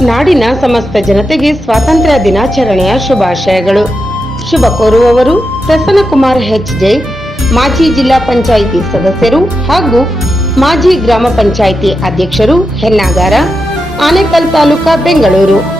ನಾಡಿನ ಸಮಸ್ತ ಜನತೆಗೆ ಸ್ವಾತಂತ್ರ್ಯ ದಿನಾಚರಣೆಯ ಶುಭಾಶಯಗಳು. ಶುಭ ಕೋರುವವರು ಪ್ರಸನ್ನಕುಮಾರ್ HJ, ಮಾಜಿ ಜಿಲ್ಲಾ ಪಂಚಾಯಿತಿ ಸದಸ್ಯರು ಹಾಗೂ ಮಾಜಿ ಗ್ರಾಮ ಪಂಚಾಯಿತಿ ಅಧ್ಯಕ್ಷರು, ಹೆನ್ನಾಗಾರ, ಆನೇಕಲ್ ತಾಲೂಕಾ, ಬೆಂಗಳೂರು.